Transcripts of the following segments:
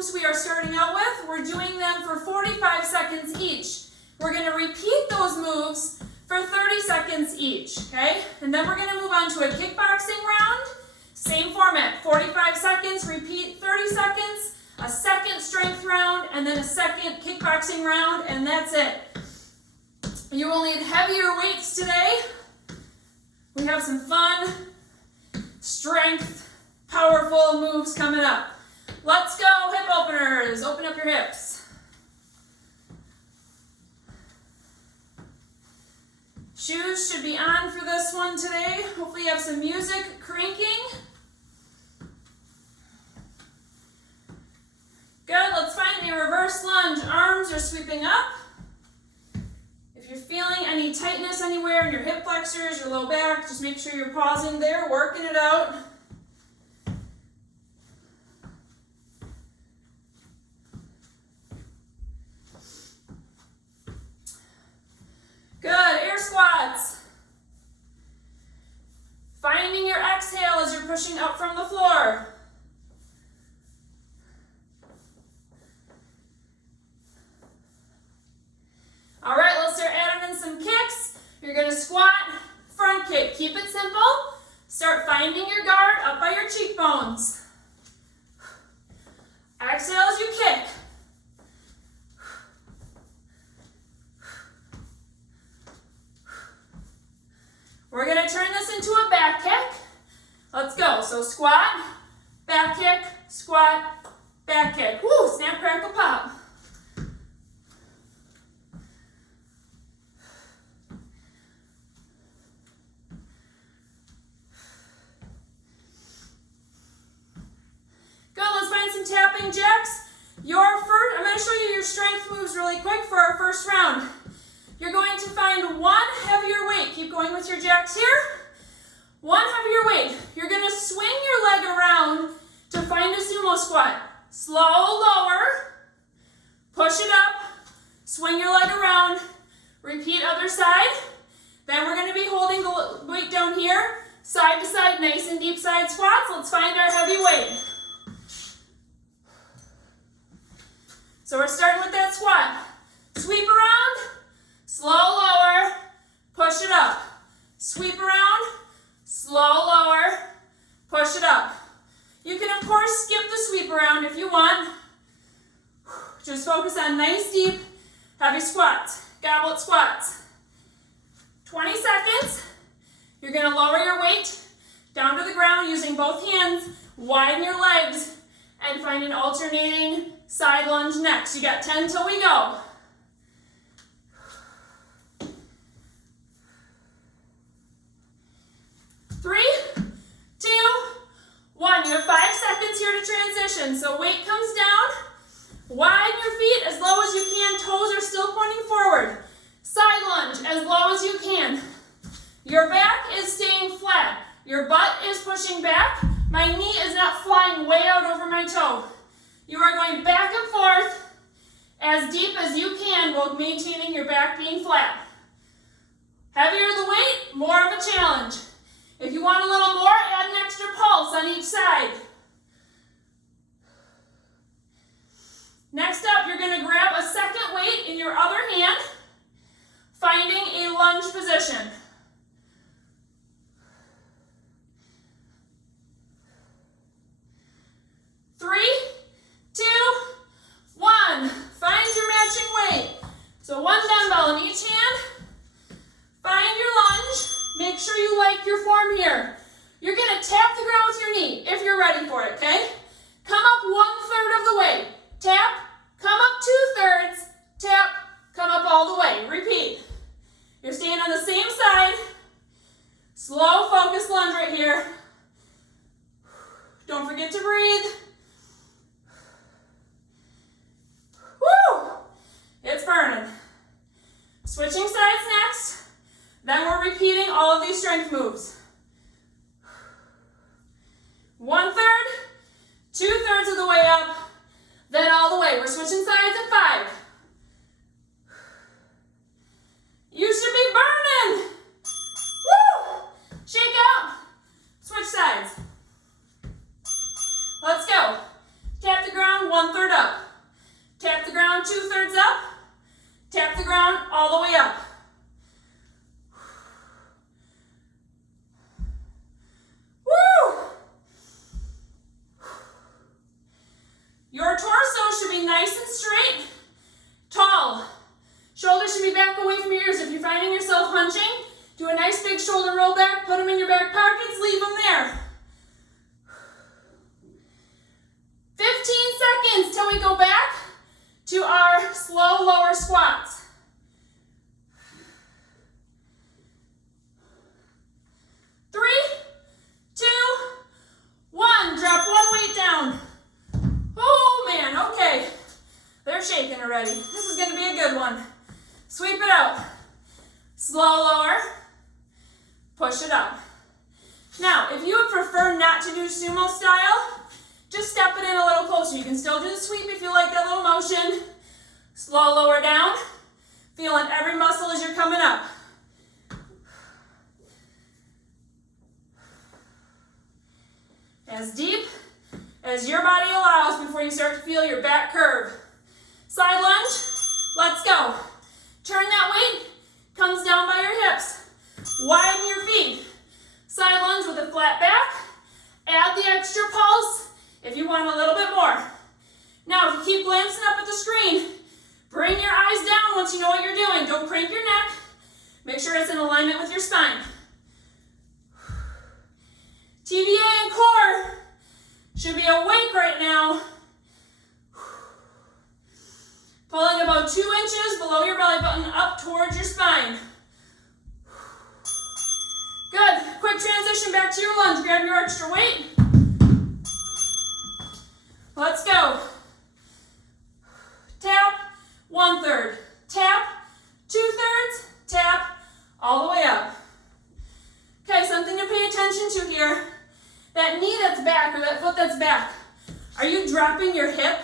moves we are starting out with. We're doing them for 45 seconds each. We're going to repeat those moves for 30 seconds each, okay? And then we're going to move on to a kickboxing round. Same format, 45 seconds, repeat 30 seconds, a second strength round, and then a second kickboxing round, and that's it. You will need heavier weights today. We have some fun, strength, powerful moves coming up. Let's go, hip openers. Open up your hips. Shoes should be on for this one today. Hopefully you have some music cranking. Good, let's find a reverse lunge. Arms are sweeping up. If you're feeling any tightness anywhere in your hip flexors, your low back, just make sure you're pausing there, working it out. Good, air squats. Finding your exhale as you're pushing up from the floor. All right, let's start adding in some kicks. You're gonna squat, front kick. Keep it simple. Start finding your guard up by your cheekbones. Exhale as you kick. We're gonna turn this into a back kick. Let's go. So squat, back kick, squat, back kick. Woo, snap, crackle, pop. Good, let's find some tapping jacks. I'm gonna show you your strength moves really quick for our first round. You're going to find one heavier weight. Keep going with your jacks here. One heavier weight. You're going to swing your leg around to find a sumo squat. Slow, lower. Push it up. Swing your leg around. Repeat other side. Then we're going to be holding the weight down here. Side to side, nice and deep side squats. Let's find our heavy weight. So we're starting with that squat. Sweep around. Slow, lower, push it up. Sweep around, slow, lower, push it up. You can, of course, skip the sweep around if you want. Just focus on nice, deep, heavy squats, goblet squats. 20 seconds. You're going to lower your weight down to the ground using both hands, widen your legs, and find an alternating side lunge next. You got 10 till we go. 3, 2, 1. You have 5 seconds here to transition. So weight comes down. Widen your feet as low as you can. Toes are still pointing forward. Side lunge as low as you can. Your back is staying flat. Your butt is pushing back. My knee is not flying way out over my toe. You are going back and forth as deep as you can while maintaining your back being flat. Heavier the weight, more of a challenge. If you want a little more, add an extra pulse on each side. Next up, you're going to grab a second weight in your other hand, finding a lunge position. 3, 2, 1. Find your matching weight. So one dumbbell in each hand. Find your lunge. Make sure you like your form here. You're going to tap the ground with your knee if you're ready for it, okay? Come up 1/3 of the way. Tap, come up 2/3, tap, come up all the way. Repeat. You're staying on the same side. Slow focus lunge right here. Don't forget to breathe. Woo! It's burning. Switching sides next. Then we're repeating all of these strength moves. 1/3, 2/3 of the way up, then all the way. We're switching sides in 5. You should be burning. Woo! Shake out. Switch sides. Let's go. Tap the ground 1/3 up. we go back to our slow lower squats. Three, two, one. Drop one weight down. Oh man, okay. They're shaking already. This is gonna be a good one. Sweep it out. Slow lower. Push it up. Now, if you would prefer not to do sumo style, just step it in a little closer. You can still do the sweep if you like that little motion. Slow lower down. Feeling every muscle as you're coming up. As deep as your body allows before you start to feel your back curve. Side lunge, let's go. Turn that weight, comes down by your hips. Widen your feet. Side lunge with a flat back. Add the extra pulse if you want a little bit more. Now, if you keep glancing up at the screen, bring your eyes down once you know what you're doing. Don't crank your neck. Make sure it's in alignment with your spine. TVA and core should be awake right now. Pulling about 2 inches below your belly button up towards your spine. Good. Quick transition back to your lunge. Grab your extra weight. Let's go. Tap, 1/3. Tap, 2/3. Tap, all the way up. Okay, something to pay attention to here. That knee that's back or that foot that's back. Are you dropping your hip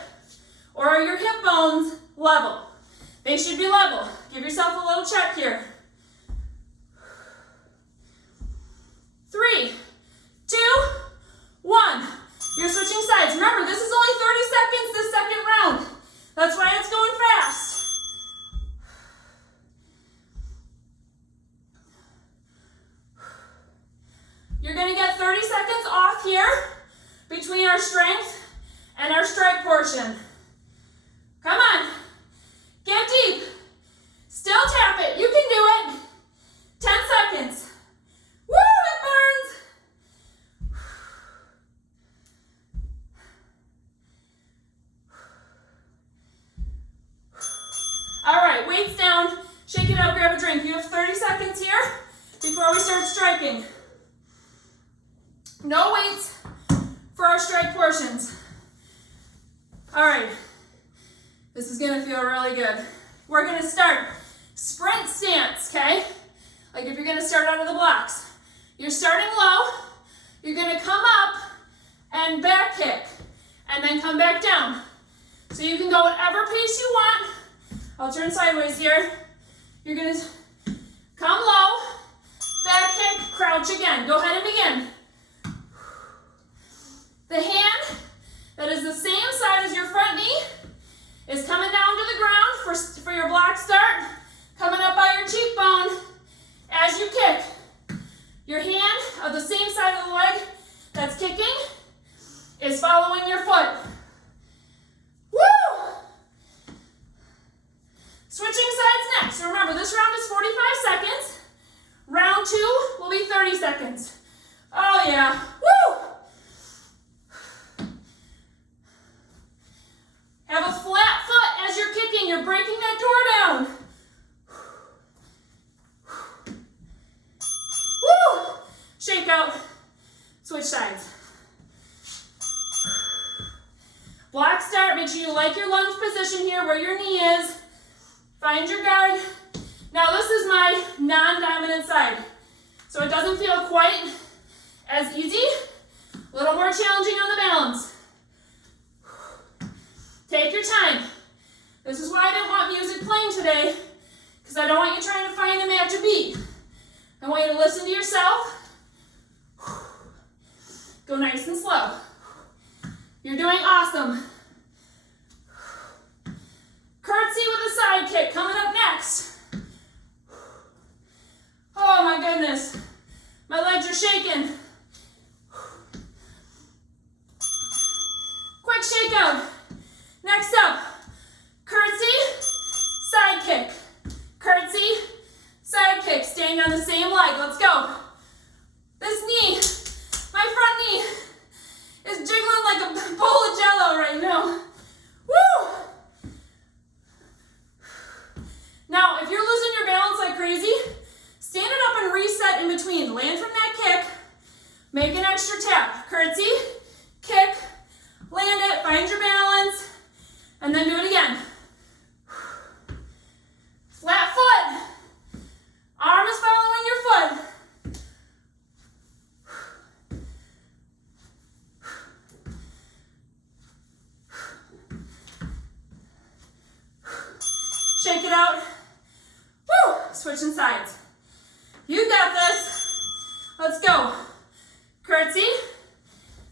or are your hip bones level? They should be level. Give yourself a little check here. 3, 2, 1. You're switching sides. Remember, this is only 30 seconds this second round. That's why it's going fast. You're going to get 30 seconds off here between our strength and our strike portion. Come on. Get deep. Still tap it. You can do it. 10 seconds. Woo, it burns. All right, weights down. Shake it out, grab a drink. You have 30 seconds here before we start striking. No weights for our strike portions. All right, this is gonna feel really good. We're gonna start sprint stance, okay? Like if you're gonna start out of the blocks. You're starting low, you're gonna come up and back kick, and then come back down. So you can go whatever pace you want. I'll turn sideways here. You're gonna come low, back kick, crouch again. Go ahead and begin. The hand that is the same side as your front knee is coming down to the ground for your block start, coming up by your cheekbone as you kick. Your hand of the same side of the leg that's kicking is following your foot. Woo! Switching sides next. So remember, this round is 45 seconds. Round 2 will be 30 seconds. Oh yeah, woo! Have a flat foot as you're kicking. You're breaking that door down. Woo! Shake out. Switch sides. Block start. Make sure you like your lunge position here where your knee is. Find your guard. Now this is my non-dominant side. So it doesn't feel quite as easy. A little more challenging on the balance. Take your time. This is why I didn't want music playing today, because I don't want you trying to find a match a beat. I want you to listen to yourself. Go nice and slow. You're doing awesome. Curtsy with a side kick coming up next. Oh my goodness. My legs are shaking. Quick shake out. Next up, curtsy, side kick. Curtsy, side kick. Staying on the same leg. Let's go. This knee, my front knee, is jiggling like a bowl of Jell-O right now. need. Land from that kick, make an extra tap. Curtsy, kick, land it, find your balance, and then do it again. Flat foot. Arm is following your foot. Shake it out. Woo! Switching sides. You got this. Let's go. Curtsy,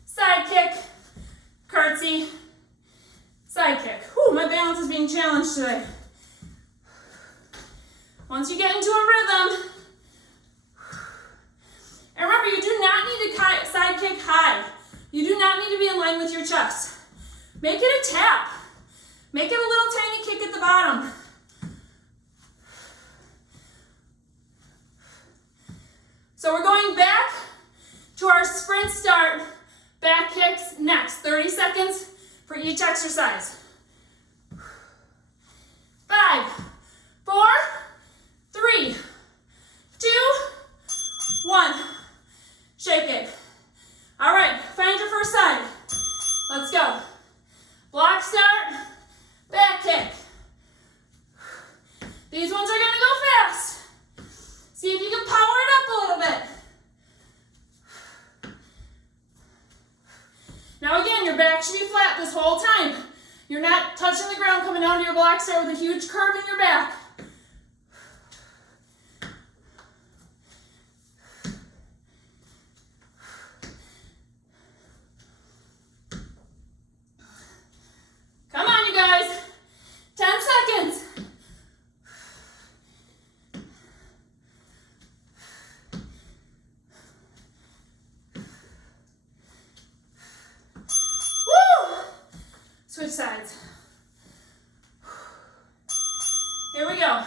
side kick, curtsy, side kick. Whew, my balance is being challenged today. Once you get into a rhythm, and remember, you do not need to side kick high. You do not need to be in line with your chest. Make it a tap. Make it a little tiny kick at the bottom. So we're going back to our sprint start, back kicks next. 30 seconds for each exercise. 5, 4, 3, 2, 1. Shake it. All right, find your first side. Let's go. Block start, back kick. These ones are gonna go fast. See if you can power it up a little bit. Now again, your back should be flat this whole time. You're not touching the ground coming down to your block start with a huge curve in your back. Come on, you guys. 10 seconds. Switch sides. Here we go.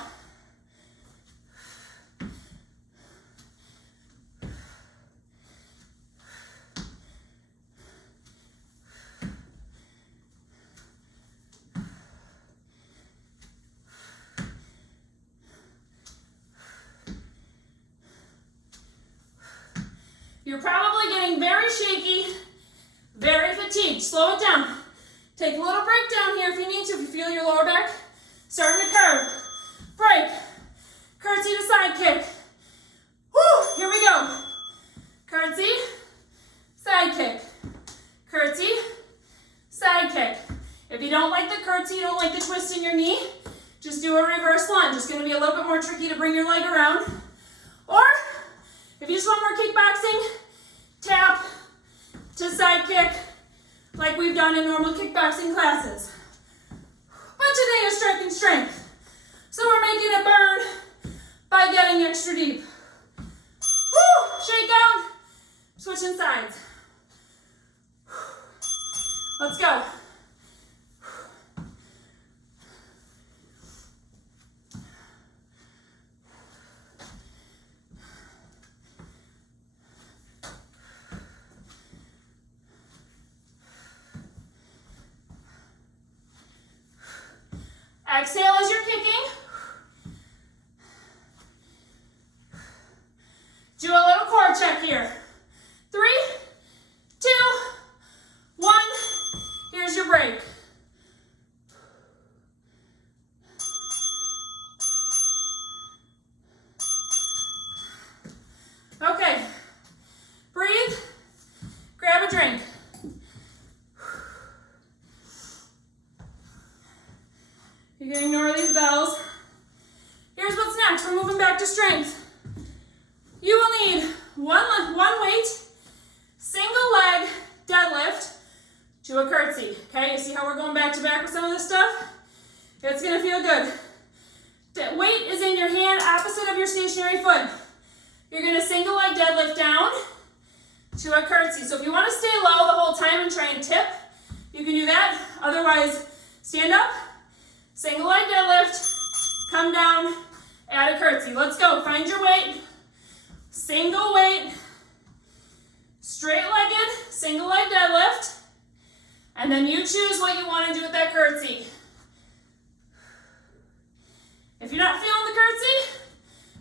You're probably getting very shaky, very fatigued. Slow it down. Take a little break down here if you need to, if you feel your lower back starting to curve. Break. Curtsy to side kick. Woo! Here we go. Curtsy, side kick. Curtsy, side kick. If you don't like the curtsy, you don't like the twist in your knee, just do a reverse lunge. It's going to be a little bit more tricky to bring your leg around. Or, if you just want more kickboxing, tap to side kick, like we've done in normal kickboxing classes. But today is strength and strength. So we're making it burn by getting extra deep. Woo! Shake out, switching sides. Let's go. Exhale as you're kicking. Do a little core check here. 3, 2, 1. Here's your break. Okay. Breathe. Grab a drink. You can ignore these bells. Here's what's next. We're moving back to strength. You will need one weight, single leg deadlift to a curtsy. Okay, you see how we're going back to back with some of this stuff? It's gonna feel good. The weight is in your hand opposite of your stationary foot. You're gonna single leg deadlift down to a curtsy. So if you wanna stay low the whole time and try and tip, you can do that. Otherwise, stand up, single leg deadlift, come down, add a curtsy. Let's go, find your weight. Single weight, straight-legged, single leg deadlift, and then you choose what you want to do with that curtsy. If you're not feeling the curtsy,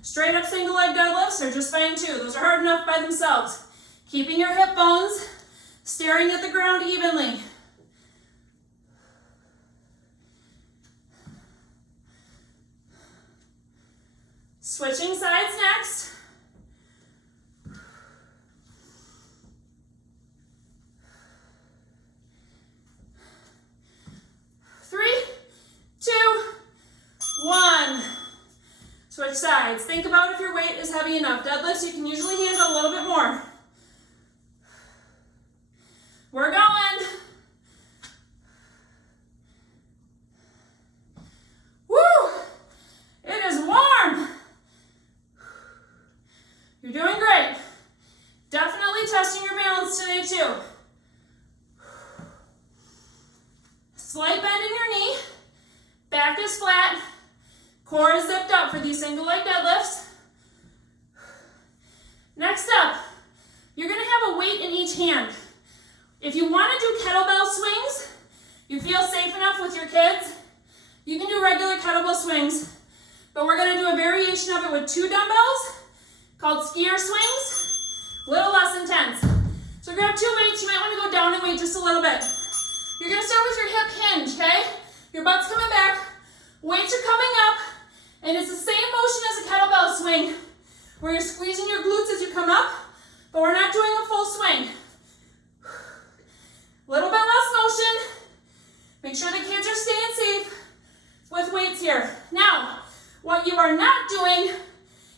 Straight up single leg deadlifts are just fine too. Those are hard enough by themselves. Keeping your hip bones staring at the ground evenly. Switching sides next. Three, two, one. Switch sides. Think about if your weight is heavy enough. Deadlifts, you can usually handle a little bit more. We're going. Woo! It is warm. You're doing great. Definitely testing your balance today too. Slight bend in your knee. Back is flat. Core is zipped up for these single leg deadlifts. Next up, you're going to have a weight in each hand. If you want to do kettlebell swings, you feel safe enough with your kids, you can do regular kettlebell swings, but we're going to do a variation of it with 2 dumbbells called skier swings, a little less intense. So grab 2 weights, you might want to go down in weight just a little bit. You're going to start with your hip hinge, okay? Your butt's coming back, weights are coming up, and it's the same motion as a kettlebell swing, where you're squeezing your glutes as you come up, but we're not doing a full swing. A little bit less motion. Make sure the kids are staying safe with weights here. Now, what you are not doing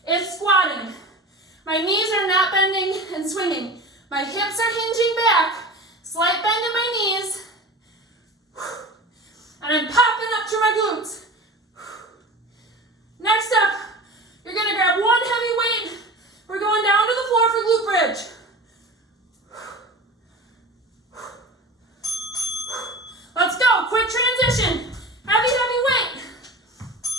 is squatting. My knees are not bending and swinging. My hips are hinging back, slight bend in my knees, and I'm popping up to my glutes. Next up, you're gonna grab 1 heavy weight. We're going down to the floor for glute bridge. Let's go, quick transition. Heavy weight.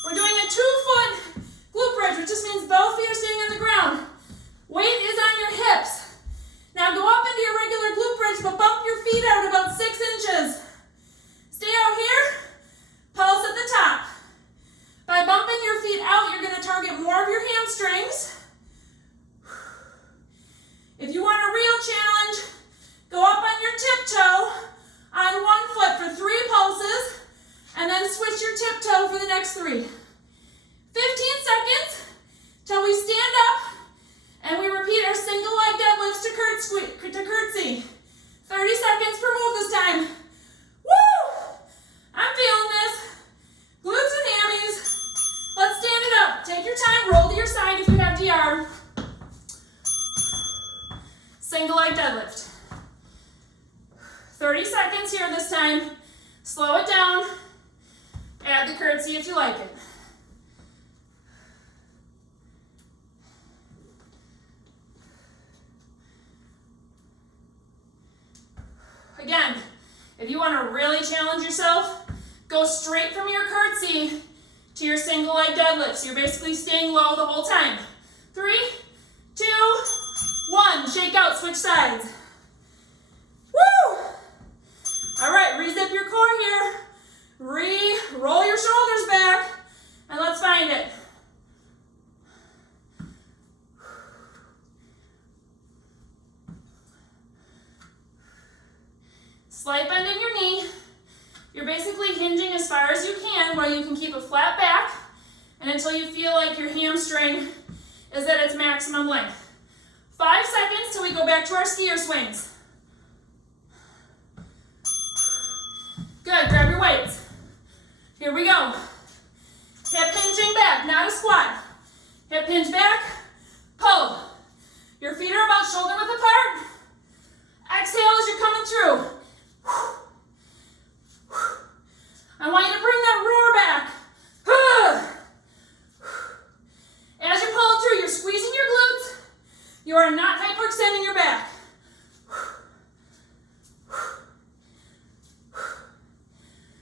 We're doing a 2-foot glute bridge, which just means both feet are staying on the ground. Weight is on your hips. Now go up into your regular glute bridge, but bump your feet out about 6 inches. Stay out here, pulse at the top. By bumping your feet out, you're gonna target more of your hamstrings. If you want a real challenge, go up on your tiptoe on 1 foot for 3 pulses, and then switch your tiptoe for the next 3. 15 seconds till we stand up, and we repeat our single leg deadlifts to curtsy. 30 seconds per move this time. Woo! I'm feeling this. Glutes and hammies. Let's stand it up. Take your time, roll to your side if you have DR. Single leg deadlift. 30 seconds here this time. Slow it down. Add the curtsy if you like it. Again, if you want to really challenge yourself, go straight from your curtsy to your single leg deadlifts. You're basically staying low the whole time. 3, 2, 1. Shake out, switch sides. Woo! All right, re-zip your core here. Roll your shoulders back, and let's find it. Slight bend in your knee. You're basically hinging as far as you can while you can keep a flat back and until you feel like your hamstring is at its maximum length. 5 seconds till we go back to our skier swings. Good, grab your weights. Here we go. Hip hinging back, not a squat. Hip hinge back, pull. Your feet are about shoulder width apart. Exhale as you're coming through. I want you to bring that roar back. As you're pulling through, you're squeezing your glutes. You are not hyperextending your back.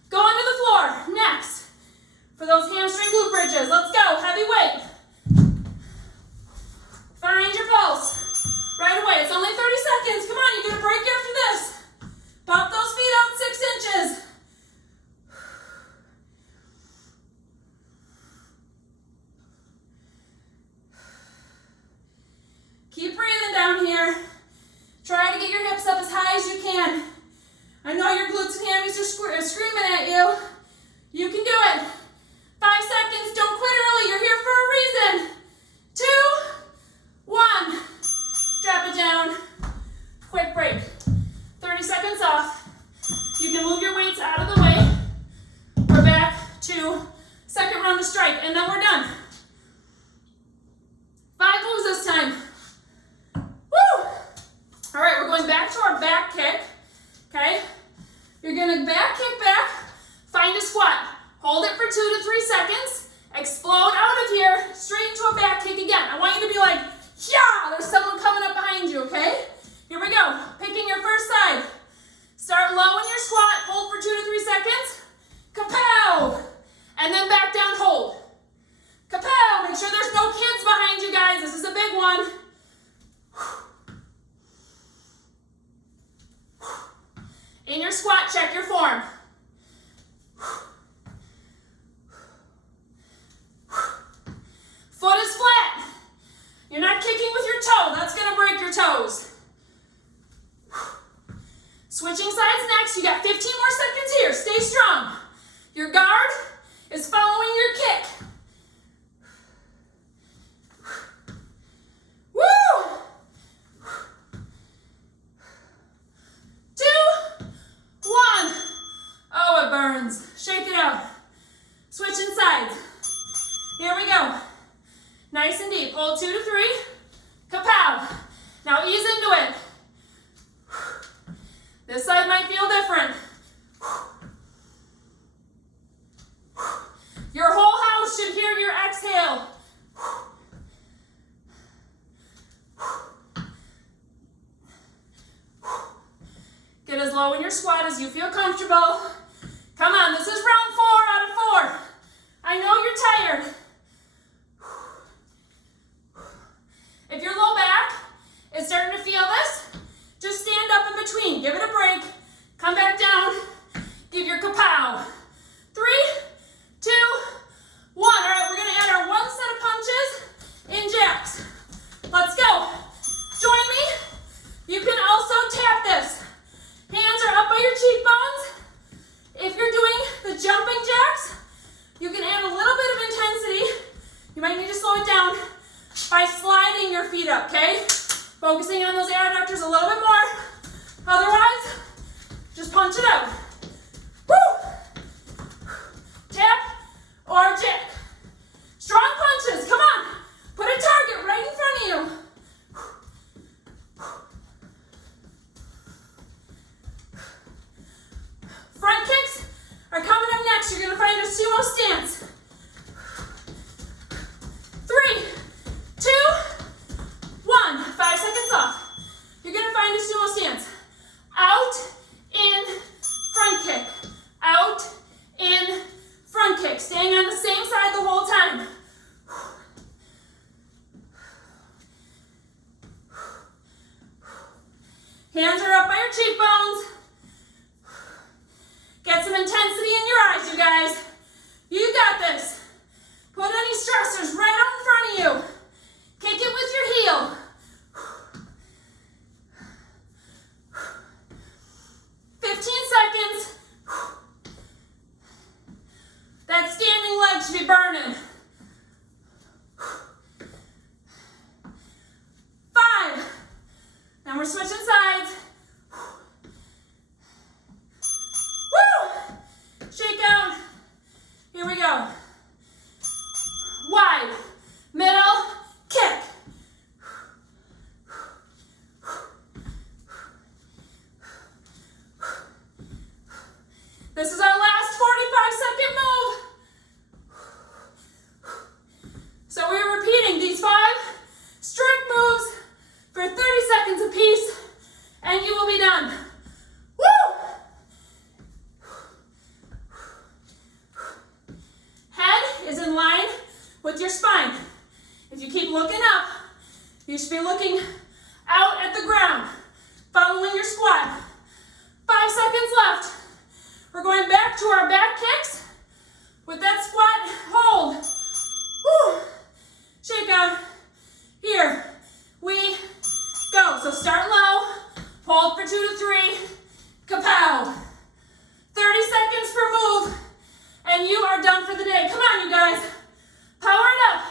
Go onto the floor. Next, for those hamstring glute bridges, let's go. Heavy weight. around to strike, and then we're done. 5 moves this time. Woo! All right, we're going back to our back kick, okay? You're gonna back kick back, find a squat. Hold it for 2 to 3 seconds, explode out of here, straight into a back kick again. I want you to be like, yeah, there's someone coming up behind you, okay? Here we go, picking your first side. Start low in your squat, hold for 2 to 3 seconds, kapow! And then back down, hold. Kapow! Make sure there's no kids behind you guys, this is a big one. In your squat, check your form. Foot is flat. You're not kicking with your toe. That's going to break your toes. Switching sides next. You got 15 more seconds here. Stay strong. Your guard is following your kick. Woo! 2, 1. Oh, it burns. Shake it out. Switching sides. Here we go. Nice and deep. Hold 2 to 3. Kapow. Now ease into it. This side might feel different. Your whole house should hear your exhale. Get as low in your squat as you feel comfortable. Come on, this is round 4 out of 4. I know you're tired. If your low back is starting to feel this, just stand up in between. Give it a break. Come back down. Give your kapow. 3, 2, 1. All right, we're going to add our 1 set of punches in jacks. Let's go. Join me. You can also tap this. Hands are up by your cheekbones. If you're doing the jumping jacks, you can add a little bit of intensity. You might need to slow it down by sliding your feet up, okay? Focusing on those adductors a little bit more. Otherwise, just punch it out. Woo! Tap or jack. Strong punches, come on. Put a target right in front of you. Front kicks are coming up next. You're gonna find a sumo stance. 3, 2, 1. 5 seconds off. You're gonna find a sumo stance. Out, in, front kick. Out, in, front kick. Staying on the same side the whole time. Hands are up by your cheekbones. Get some intensity in your eyes, you guys. You got this. Put any stressors right out in front of you. Kick it with your heel. Seconds. That standing leg should be burning. 5. Now we're switching sides. Woo! Shake out. Here we go. Wide. Middle. Kick. This is our last 45-second move. So we're repeating these 5 strike moves for 30 seconds apiece, and you will be done. Woo! Head is in line with your spine. If you keep looking up, you should be looking out at the ground, following your squat. 5 seconds left. We're going back to our back kicks with that squat hold. Woo. Shake out. Here we go. So start low, hold for 2 to 3, kapow. 30 seconds per move, and you are done for the day. Come on, you guys. Power it up.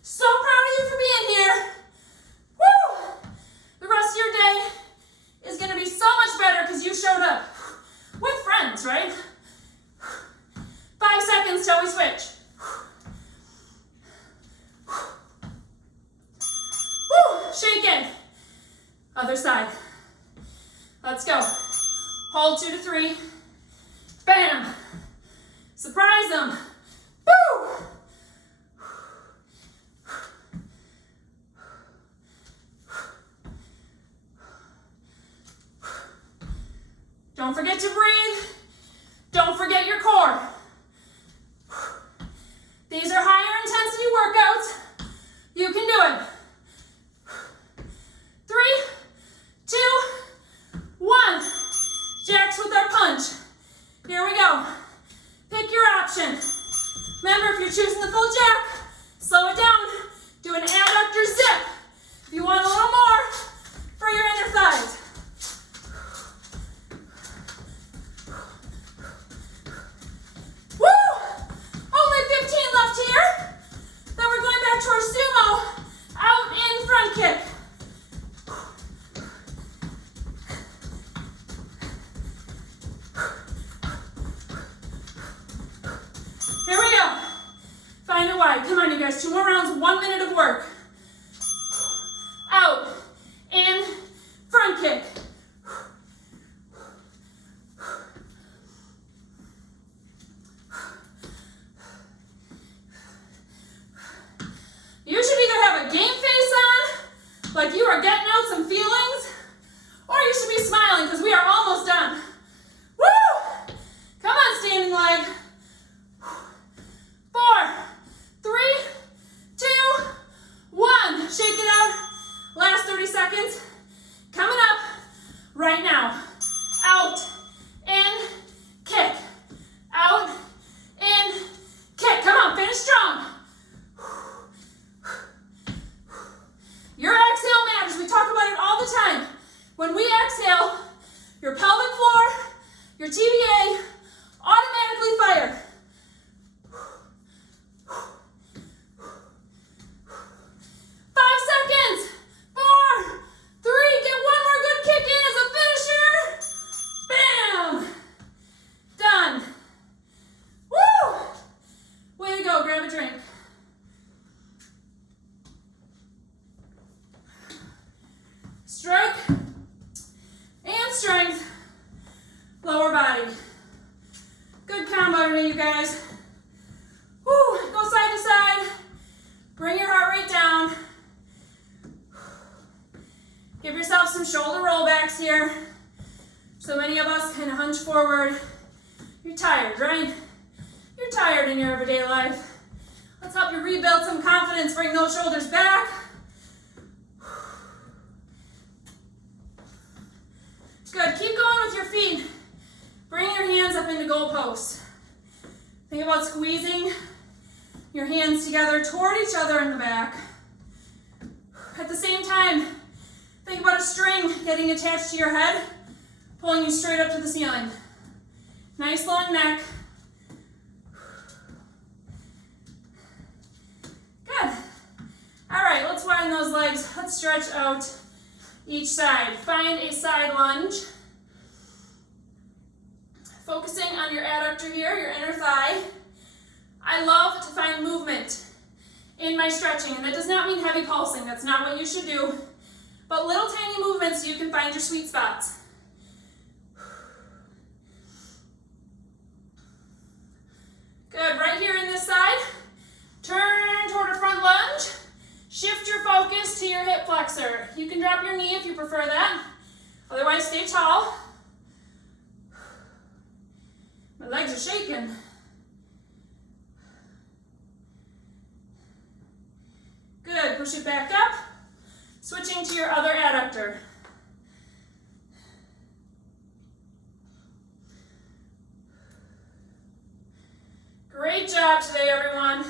So proud of you for being here. Woo. The rest of your day is going to be so much better because you showed up with friends, right? 5 until we switch. Woo, shake it. Other side. Let's go. Hold 2 to 3. Bam. Surprise them. Woo. Don't forget to breathe. Don't forget your core. These are higher intensity workouts. You can do it. 3, 2, 1. Jacks with our punch. Here we go. Pick your option. Remember, if you're choosing the full jack, slow it down. Do an adductor zip. If you want a little more for your inner thighs. Woo! Only 15 left here. Then we're going back to our sumo out in front kick. Here we go. Find it wide. Come on, you guys. 2 more rounds, 1 minute of work. Out, in, front kick. You should either have a game face on, like you are getting out some feelings, or you should be smiling because we are almost done. Woo! Come on, standing leg. 4, 3, 2, 1. Shake it out. Last 30 seconds. Coming up right now. Out, in, kick. Out, in, kick. Come on, finish strong. Your exhale matters. We talk about it all the time. When we exhale, your pelvic floor, your TVA automatically fire. 5 seconds. 4, 3. Get one more good kick in as a finisher. Bam. Done. Woo. Way to go. Grab a drink. Strike and strength. Lower body. Good combo today, you guys. Woo. Go side to side. Bring your heart rate down. Give yourself some shoulder rollbacks here. So many of us kind of hunch forward. You're tired, right? You're tired in your everyday life. Let's help you rebuild some confidence. Bring those shoulders back. Good. Keep going with your feet. Bring your hands up into goalposts. Think about squeezing your hands together toward each other in the back. At the same time, think about a string getting attached to your head, pulling you straight up to the ceiling. Nice long neck. Good. All right, let's widen those legs. Let's stretch out each side. Find a side lunge. Focusing on your adductor here, your inner thigh. I love to find movement in my stretching, and that does not mean heavy pulsing. That's not what you should do. But little tiny movements so you can find your sweet spots. Good. Right here in this side, turn toward a front lunge. Shift your focus to your hip flexor. You can drop your knee if you prefer that. Otherwise, stay tall. My legs are shaking. Good. Push it back up. Switching to your other adductor. Great job today, everyone.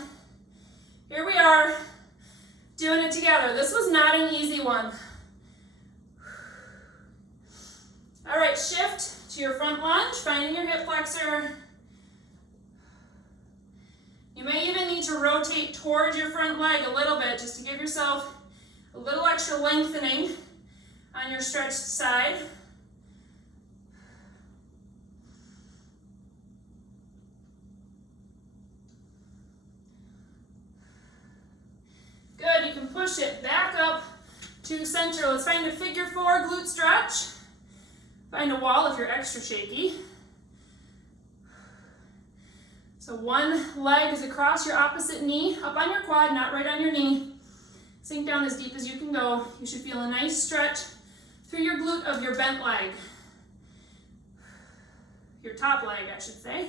Here we are, doing it together. This was not an easy one. All right, shift to your front lunge, finding your hip flexor. You may even need to rotate towards your front leg a little bit just to give yourself a little extra lengthening on your stretched side. push it back up to center. Let's find a figure 4 glute stretch. Find a wall if you're extra shaky. So one leg is across your opposite knee, up on your quad, not right on your knee. Sink down as deep as you can go. You should feel a nice stretch through your glute of your bent leg. Your top leg, I should say.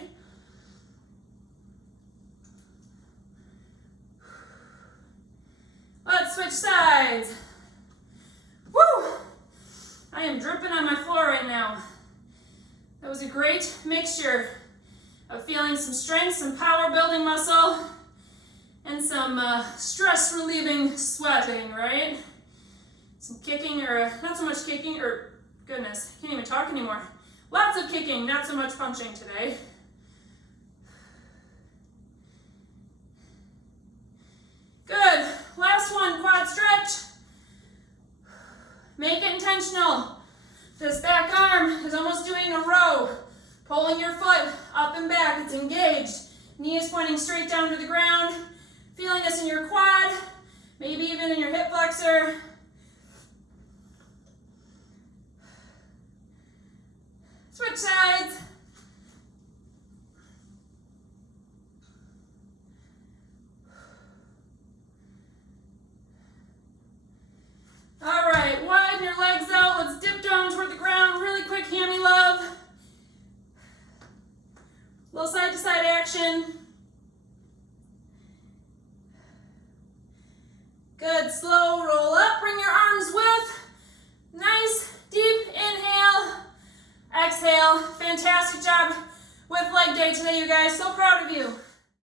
Let's switch sides. Woo! I am dripping on my floor right now. That was a great mixture of feeling some strength, some power building muscle, and some stress relieving sweating, right? Some kicking, or not so much kicking, or goodness, can't even talk anymore. Lots of kicking, not so much punching today. Good, last one, quad stretch. Make it intentional. This back arm is almost doing a row. Pulling your foot up and back, it's engaged. Knee is pointing straight down to the ground. Feeling this in your quad, maybe even in your hip flexor. Switch sides. All right, widen your legs out. Let's dip down toward the ground. Really quick hammy love. Little side to side action. Good, slow roll up. Bring your arms with. Nice, deep inhale. Exhale. Fantastic job with leg day today, you guys. So proud of you.